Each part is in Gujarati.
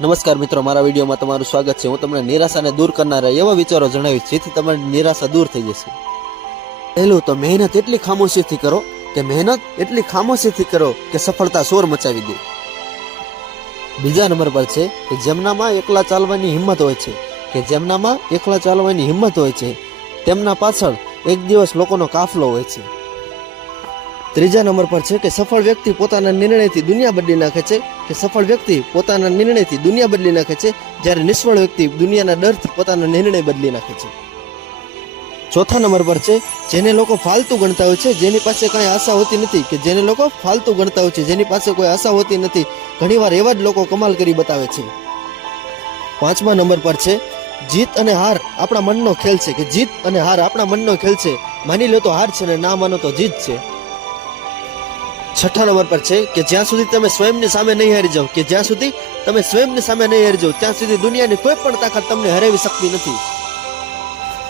નમસ્કાર મિત્રો, મારા વિડીયોમાં તમારું સ્વાગત છે। હું તમને નિરાશાને દૂર કરનારા એવા વિચારો જણાવીશ જેથી તમારી નિરાશા દૂર થઈ જશે। પહેલું તો મહેનત એટલી ખામોશીથી કરો કે સફળતા શોર મચાવી દે। બીજા નંબર પર છે કે જેમનામાં એકલા ચાલવાની હિંમત હોય છે તેમના પાછળ એક દિવસ લોકોનો કાફલો હોય છે। ત્રીજા નંબર પર છે કે સફળ વ્યક્તિ પોતાના નિર્ણયથી દુનિયા બદલી નાખે છે જ્યારે નિષ્ફળ વ્યક્તિ દુનિયાના ડરથી પોતાનો નિર્ણય બદલી નાખે છે। ચોથા નંબર પર છે જેને લોકો ફાલતુ ગણતા હોય છે જેની પાસે કોઈ આશા હોતી નથી ઘણીવાર એવા જ લોકો કમાલ કરી બતાવે છે। પાંચમા નંબર પર છે જીત અને હાર આપણા મનનો ખેલ છે માની લો તો હાર છે ને ના માનો તો જીત છે। છઠ્ઠા નંબર પર છે કે જ્યાં સુધી તમે સ્વયંની સામે નહીં હારી જાઓ ત્યાં સુધી દુનિયાની કોઈ પણ તાકાત તમને હરાવી શકતી નથી।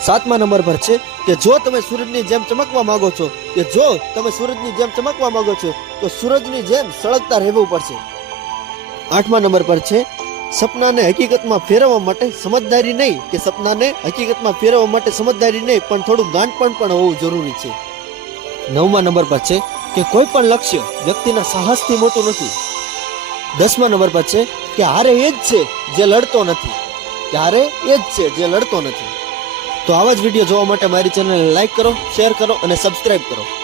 સાતમા નંબર પર છે કે જો તમે સૂરજની જેમ ચમકવા માંગો છો તો સૂરજની જેમ સળગતા રહેવું પડશે। આઠમા નંબર પર છે સપનાને હકીકતમાં ફેરવવા માટે સમજદારી નહીં પણ થોડું ગાંડપણ પણ હોવું જરૂરી છે। નવમા નંબર પર છે કે કોઈ પણ લક્ષ્ય વ્યક્તિના સાહસથી મોટું નથી। 10મા નંબર પર છે કે હારે એ જ છે જે લડતો નથી। તો આવા જ વિડીયો જોવા માટે મારી ચેનલને લાઈક કરો, શેર કરો અને સબસ્ક્રાઇબ કરો।